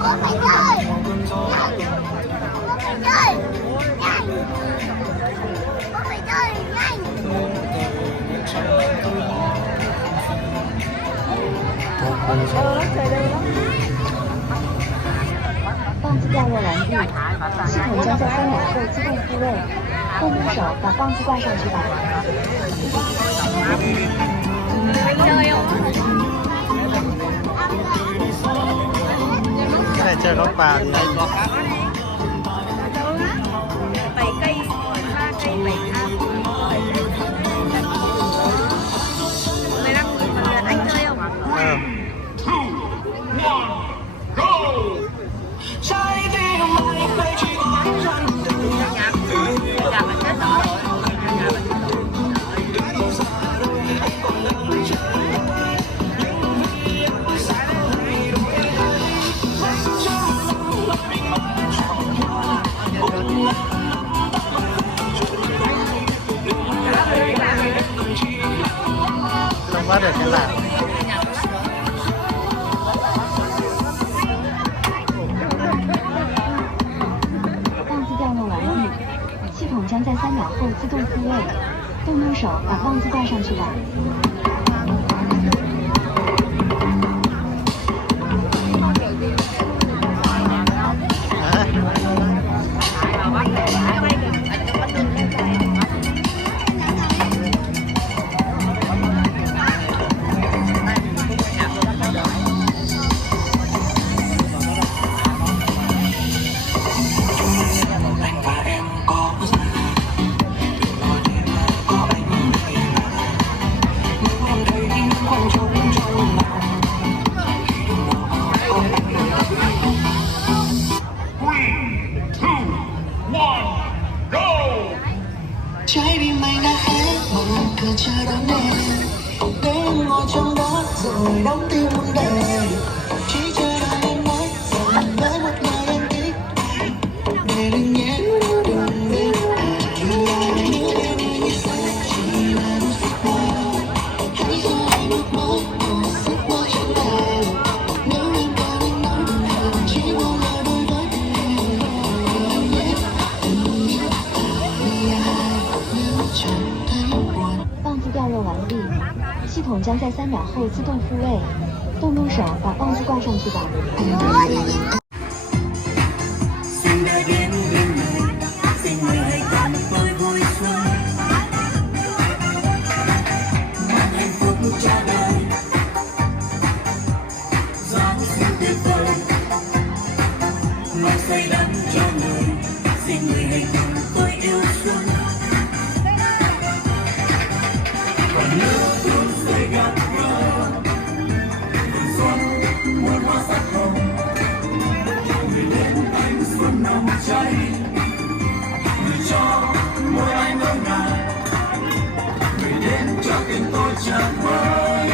Con phải chơi. Nhanh. Con phải chơi. Nhanh. Con phải chơi nhanh.棒子掉落完毕，系统将在3秒后自动复位。动动手把棒子挂上去吧。 cái này chơi nó bà thì hay có bảy cây ba cây bảy am 15 người một lượt anh chơi không? không bắt được cái lạ.棒子掉落完毕，系统将在3秒后自动复位。动动手把棒子挂上去吧。 trái tim anh đã hết một lần cửa chờ đón em để em ngồi trong đó rồi đóng tim muôn đời chỉ chờ đợi em nói rằng với một lời em thích để đừng nhé đừng đi đừng lại nhớ em như sẽ chỉ là một giấc mơ hãy cho em một mơ một giấc mơ trong đời nếu em còn anh nói chỉ một lời đôi với em nhé đừng nghĩ vì ai nếu chẳng thấy buồn 棒子掉落完毕，系统将在3秒后自动复位。动动手把棒子挂上去吧。 xin đã đến bên người xin người hãy tặng tôi vui xuân mang hạnh phúc cho đời giáng sinh tuyệt vời ngọt say đắm cho người xin người hãy cùng tôi yêu xuân và lứa tuôn rơi gặp gỡ mừng xuân muôn hoa sắc hồng người đến anh xuân nồng cháy người cho môi anh ngỡ ngàng người đến cho tình tôi chợt vơi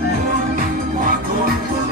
muôn hoa thôn thức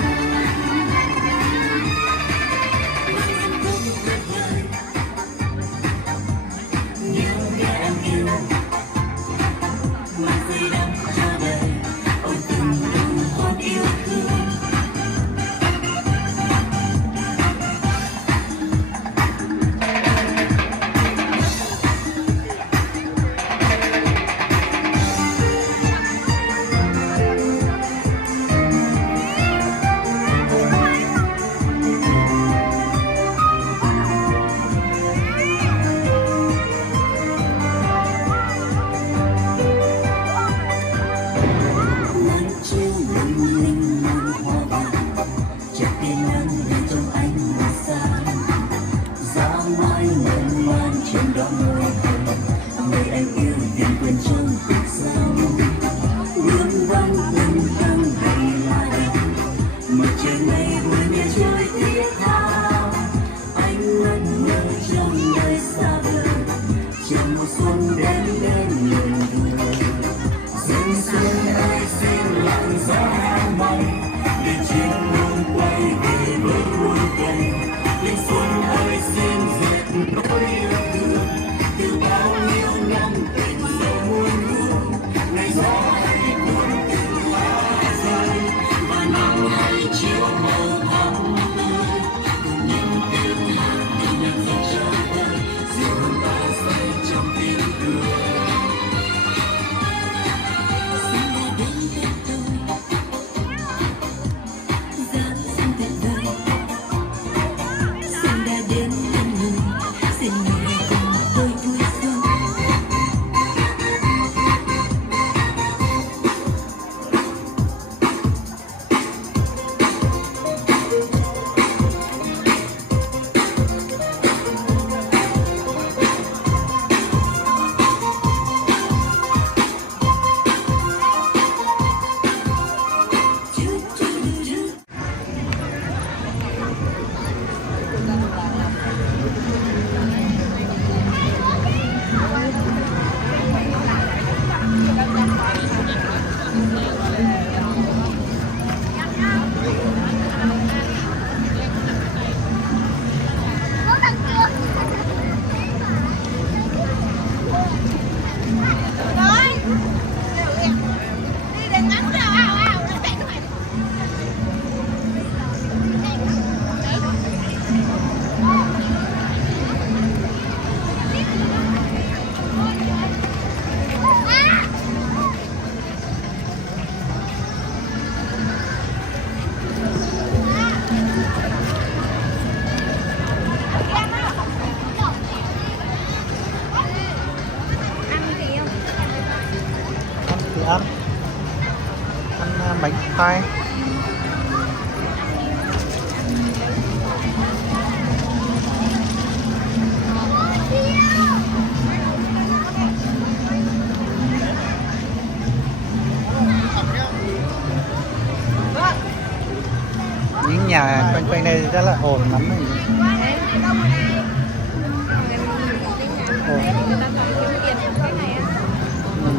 thôi. Những nhà quanh quanh đây rất là ồn lắm này. Ồn. Ừ.